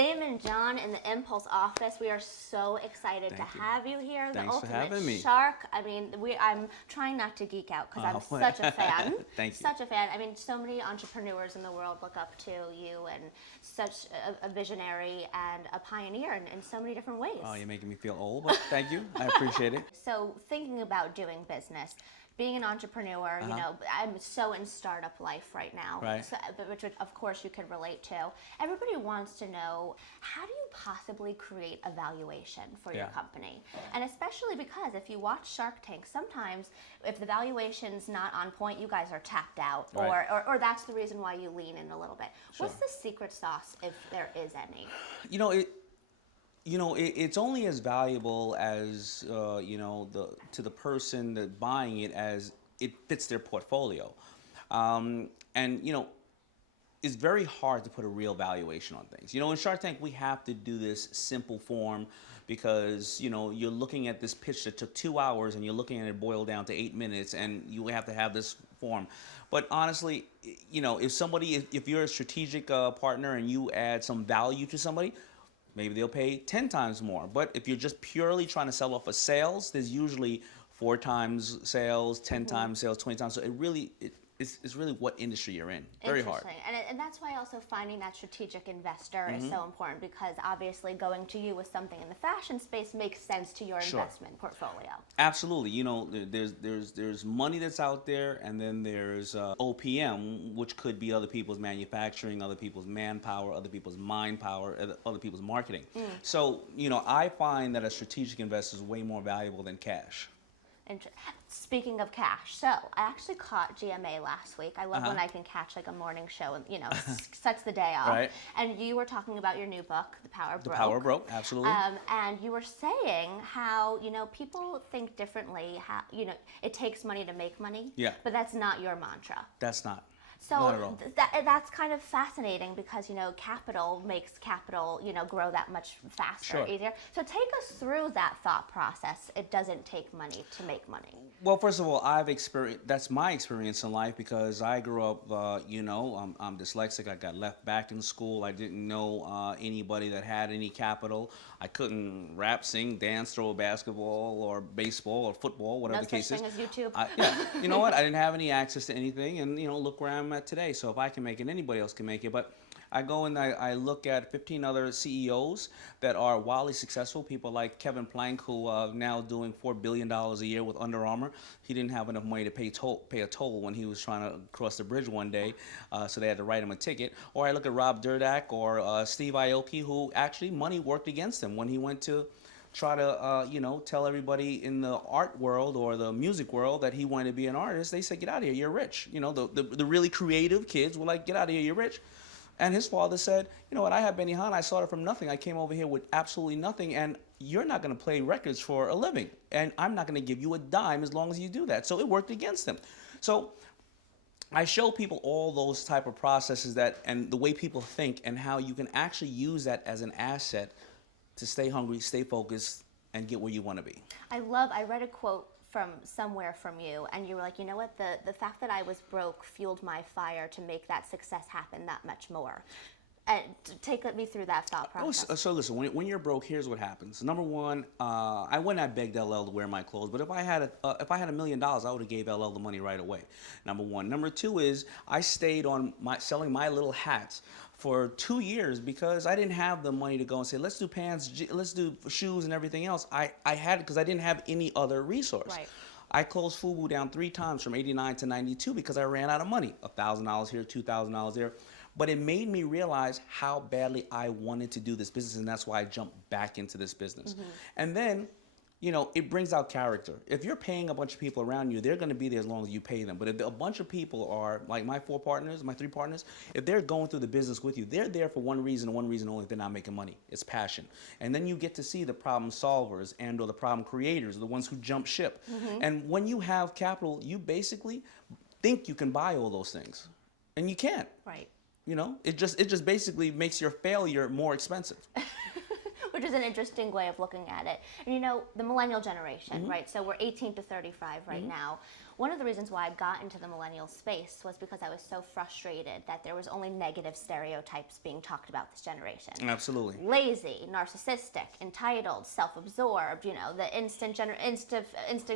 Daymond John in the Impulse office. We are so excited to have you here. Thanks the for ultimate having me. shark. I mean, I'm trying not to geek out because I'm such a fan. Thank you. Such a fan. I mean, so many entrepreneurs in the world look up to you, and such a visionary and a pioneer in so many different ways. Oh, you're making me feel old, but thank you. I appreciate it. So thinking about doing business, being an entrepreneur, you know, I'm so in startup life right now, Right. so, which of course you can relate to. Everybody wants to know, how do you possibly create a valuation for your company? And especially because if you watch Shark Tank, sometimes if the valuation's not on point, you guys are tapped out, Right. or that's the reason why you lean in a little bit. Sure. What's the secret sauce, if there is any? It's only as valuable as to the person that buying it as it fits their portfolio, and it's very hard to put a real valuation on things. In Shark Tank we have to do this simple form because you're looking at this pitch that took 2 hours and you're looking at it boiled down to 8 minutes, and you have to have this form. But honestly, if you're a strategic partner and you add some value to somebody, maybe they'll pay 10 times more. But if you're just purely trying to sell off of sales, there's usually 4 times sales, 10 times sales, 20 times. So it's really what industry you're in. Very hard. And that's why also finding that strategic investor is so important, because obviously going to you with something in the fashion space makes sense to your investment portfolio. Absolutely. There's money that's out there, and then there's OPM, which could be other people's manufacturing, other people's manpower, other people's mind power, other people's marketing. So, I find that a strategic investor is way more valuable than cash. Speaking of cash, so I actually caught GMA last week. I love when I can catch like a morning show and such the day off. Right. And you were talking about your new book, The Power Broke. The Power Broke, absolutely. And you were saying how people think differently. How it takes money to make money. Yeah. But that's not your mantra. That's not. So not at all. That's kind of fascinating, because capital makes capital grow that much faster, easier. So take us through that thought process. It doesn't take money to make money. Well, first of all, that's my experience in life, because I grew up, I'm dyslexic. I got left back in school. I didn't know anybody that had any capital. I couldn't rap, sing, dance, throw a basketball or baseball or football, whatever the case is. No such thing as YouTube. You know what? I didn't have any access to anything, and look where I'm at today. So if I can make it, anybody else can make it. But I go and I look at 15 other CEOs that are wildly successful. People like Kevin Plank, who now doing $4 billion a year with Under Armour. He didn't have enough money to pay a toll when he was trying to cross the bridge one day, so they had to write him a ticket. Or I look at Rob Dyrdek or Steve Aoki, who actually money worked against him when he went to try to, tell everybody in the art world or the music world that he wanted to be an artist. They said, get out of here, you're rich. The really creative kids were like, get out of here, you're rich. And his father said, you know what, I have Benihana, I started from nothing. I came over here with absolutely nothing, and you're not going to play records for a living. And I'm not going to give you a dime as long as you do that. So it worked against him. So I show people all those type of processes and the way people think, and how you can actually use that as an asset to stay hungry, stay focused, and get where you want to be. I read a quote from somewhere from you, and you were like, you know what, the fact that I was broke fueled my fire to make that success happen that much more. And take me through that thought process. So listen, when you're broke, here's what happens. Number one, I wouldn't have begged LL to wear my clothes, but if I had $1 million, I would have gave LL the money right away. Number one. Number two is I stayed on selling my little hats for 2 years because I didn't have the money to go and say, let's do pants, let's do shoes and everything else. I had it because I didn't have any other resource. Right. I closed FUBU down 3 times from 89 to 92 because I ran out of money. $1,000 here, $2,000 there. But it made me realize how badly I wanted to do this business, and that's why I jumped back into this business. And then, it brings out character. If you're paying a bunch of people around you, they're going to be there as long as you pay them. But if a bunch of people are, like my 3 partners, if they're going through the business with you, they're there for one reason only, they're not making money. It's passion. And then you get to see the problem solvers or the problem creators, the ones who jump ship. And when you have capital, you basically think you can buy all those things. And you can't. Right. It just basically makes your failure more expensive. which is an interesting way of looking at it. And you know, the millennial generation, right? So we're 18 to 35 right now. One of the reasons why I got into the millennial space was because I was so frustrated that there was only negative stereotypes being talked about this generation. Absolutely. Lazy, narcissistic, entitled, self-absorbed, you know, the instant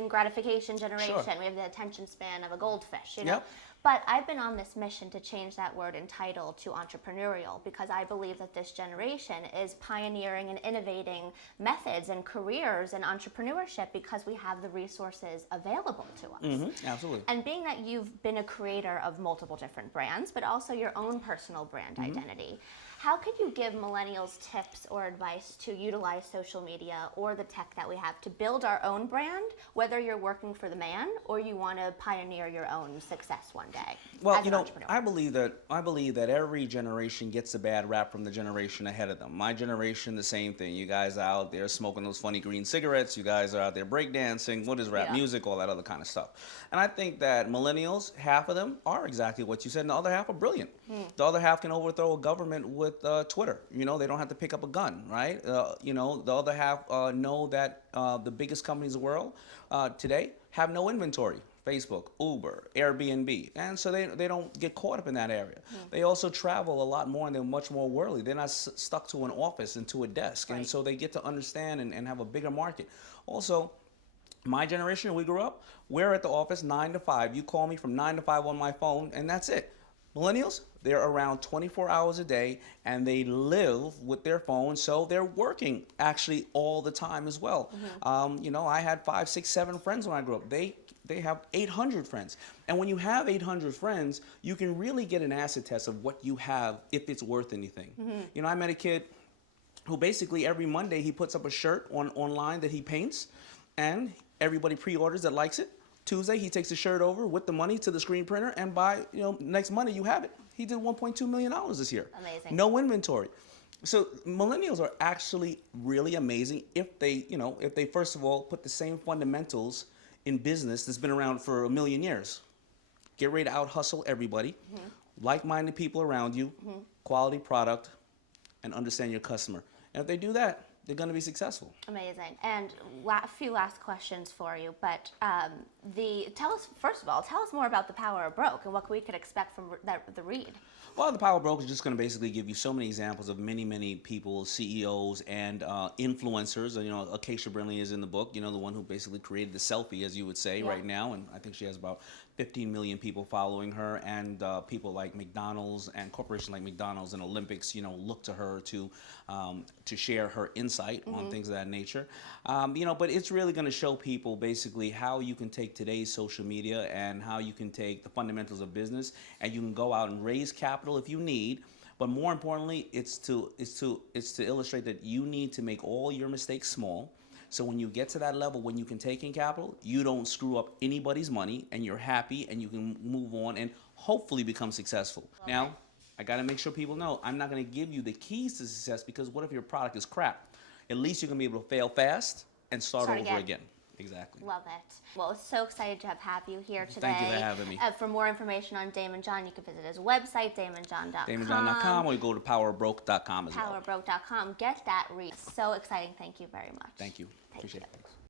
gratification generation. Sure. We have the attention span of a goldfish, you know. Yep. But I've been on this mission to change that word entitled to entrepreneurial, because I believe that this generation is pioneering and innovating methods and careers and entrepreneurship because we have the resources available to us. Absolutely. And being that you've been a creator of multiple different brands, but also your own personal brand identity, how could you give millennials tips or advice to utilize social media or the tech that we have to build our own brand, whether you're working for the man or you want to pioneer your own success one day? Well, as you an know, entrepreneur? I believe that every generation gets a bad rap from the generation ahead of them. My generation, the same thing. You guys are out there smoking those funny green cigarettes. You guys are out there breakdancing. What is rap music? All that other kind of stuff. And I think that millennials, half of them are exactly what you said, and the other half are brilliant. The other half can overthrow a government with Twitter. You know, they don't have to pick up a gun, right? You know, the other half know that the biggest companies in the world today have no inventory. Facebook, Uber, Airbnb. And so they don't get caught up in that area. They also travel a lot more and they're much more worldly. They're not stuck to an office and to a desk. Right. And so they get to understand and have a bigger market. Also, my generation, we grew up, we're at the office 9 to 5. You call me from 9 to 5 on my phone and that's it. Millennials, they're around 24 hours a day and they live with their phone, so they're working actually all the time as well. You know, I had 5, 6, 7 friends when I grew up. They have 800 friends. And when you have 800 friends, you can really get an acid test of what you have, if it's worth anything. You know, I met a kid who basically every Monday he puts up a shirt online that he paints and everybody pre-orders that likes it. Tuesday, he takes the shirt over with the money to the screen printer, and by next Monday, you have it. He did $1.2 million this year. Amazing. No inventory. So millennials are actually really amazing if they first of all put the same fundamentals in business that's been around for a million years. Get ready to out hustle everybody, like-minded people around you, quality product, and understand your customer. And if they do that, they're going to be successful. Amazing. And a few last questions for you. But tell us more about the Power of Broke and what we could expect from the read. Well, the Power of Broke is just going to basically give you so many examples of many people, CEOs and influencers. You know, Acacia Brinley is in the book, you know, the one who basically created the selfie, as you would say, right now. And I think she has about 15 million people following her, and people like McDonald's and corporations like McDonald's and Olympics, you know, look to her to share her insight on things of that nature. You know, but it's really going to show people basically how you can take today's social media and how you can take the fundamentals of business and you can go out and raise capital if you need. But more importantly, it's to illustrate that you need to make all your mistakes small. So when you get to that level, when you can take in capital, you don't screw up anybody's money and you're happy and you can move on and hopefully become successful. Now, I got to make sure people know I'm not going to give you the keys to success, because what if your product is crap? At least you're going to be able to fail fast and start over again. Exactly. Love it. Well, it's so excited to have you here today. Thank you for having me. For more information on Daymond John, you can visit his website, DaymondJohn.com. DaymondJohn.com, or you go to powerbroke.com as well. Powerbroke.com. Get that read. So exciting. Thank you very much. Thank you. Appreciate it.